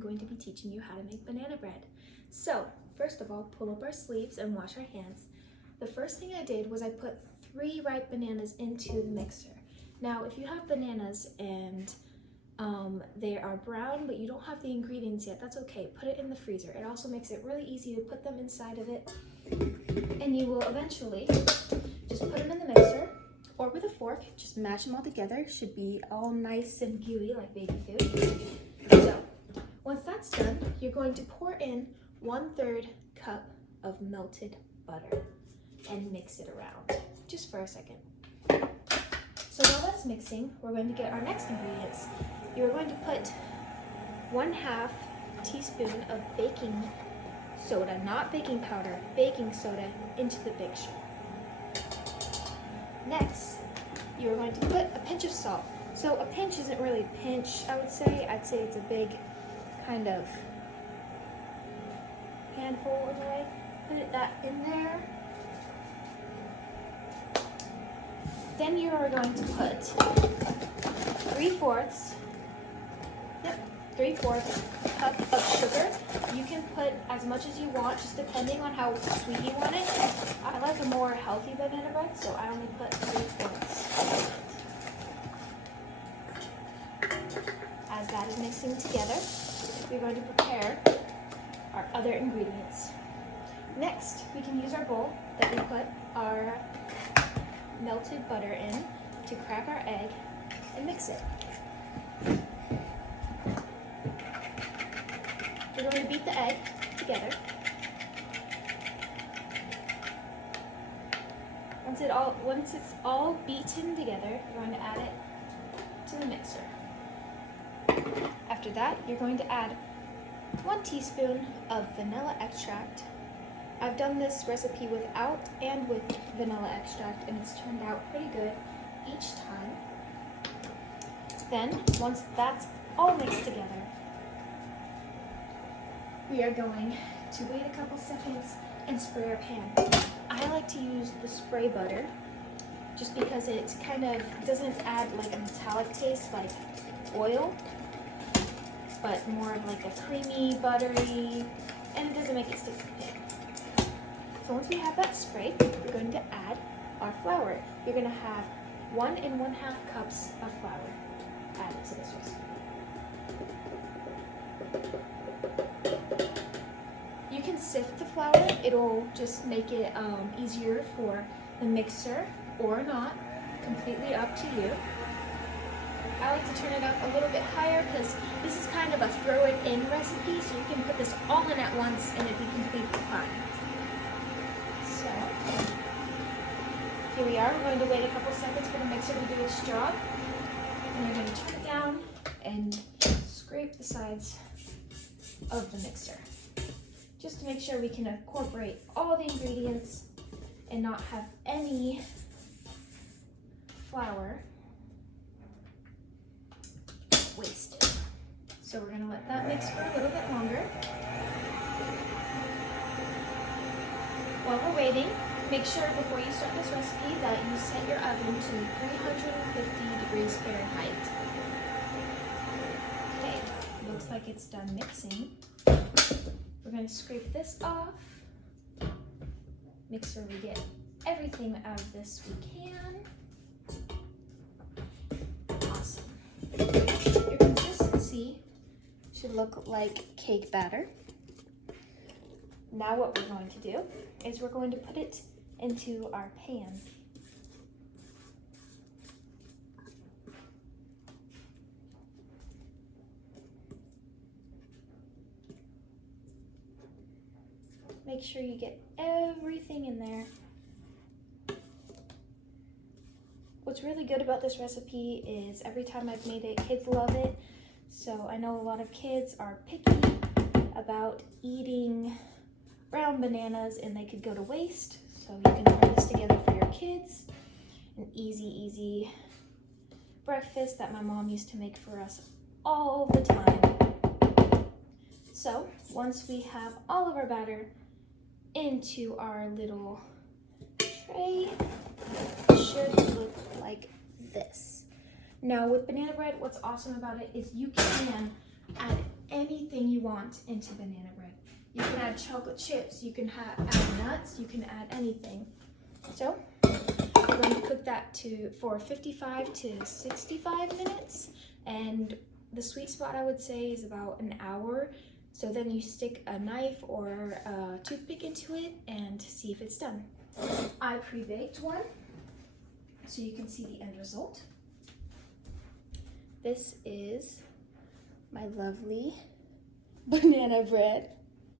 I'm going to be teaching you how to make banana bread. So, first of all, pull up our sleeves and wash our hands. The first thing I did was I put 3 ripe bananas into the mixer. Now, if you have bananas and they are brown, but you don't have the ingredients yet, that's okay. Put it in the freezer. It also makes it really easy to put them inside of it. And you will eventually just put them in the mixer, or with a fork, just mash them all together. Should be all nice and gooey like baby food. So, once that's done, you're going to pour in 1/3 cup of melted butter and mix it around, just for a second. So while that's mixing, we're going to get our next ingredients. You're going to put 1/2 teaspoon of baking soda, not baking powder, baking soda into the mixture. Next, you're going to put a pinch of salt. So a pinch isn't really a pinch, I would say. I'd say it's a big kind of handful in a way. Put that in there. Then you are going to put 3/4 cup of sugar. You can put as much as you want, just depending on how sweet you want it. I like a more healthy banana bread, so I only put 3/4. As that is mixing together, we're going to prepare our other ingredients. Next, we can use our bowl that we put our melted butter in to crack our egg and mix it. We're going to beat the egg together. Once it's all beaten together, you're going to add it to the mixer. After that, you're going to add 1 teaspoon of vanilla extract. I've done this recipe without and with vanilla extract, and it's turned out pretty good each time. Then, once that's all mixed together, we are going to wait a couple seconds and spray our pan. I like to use the spray butter just because it kind of doesn't add like a metallic taste like oil, but more of like a creamy, buttery, and it doesn't make it stick to the pan. So once we have that sprayed, we're going to add our flour. You're going to have 1 1/2 cups of flour added to this recipe. You can sift the flour. It'll just make it easier for the mixer or not. Completely up to you. I like to turn it up a little bit higher because this is kind of a throw it in recipe, so you can put this all in at once and it'd be completely fine. So, here we are. We're going to wait a couple seconds for the mixer to do its job. And you're going to turn it down and scrape the sides of the mixer, just to make sure we can incorporate all the ingredients and not have any flour wasted. So we're going to let that mix for a little bit longer. While we're waiting, make sure before you start this recipe that you set your oven to 350 degrees Fahrenheit. Okay, looks like it's done mixing. We're going to scrape this off. Make sure we get everything out of this we can. Awesome. Your consistency should look like cake batter. Now what we're going to do is we're going to put it into our pan. Make sure you get everything in there. What's really good about this recipe is every time I've made it, kids love it. So I know a lot of kids are picky about eating brown bananas and they could go to waste. So you can put this together for your kids. An easy breakfast that my mom used to make for us all the time. So once we have all of our batter into our little tray, it should look like this. Now with banana bread, what's awesome about it is you can add anything you want into banana bread. You can add chocolate chips, you can add nuts, you can add anything. So we're going to cook that for 55 to 65 minutes, and the sweet spot I would say is about an hour. So then you stick a knife or a toothpick into it and see if it's done. I pre-baked one, so you can see the end result. This is my lovely banana bread.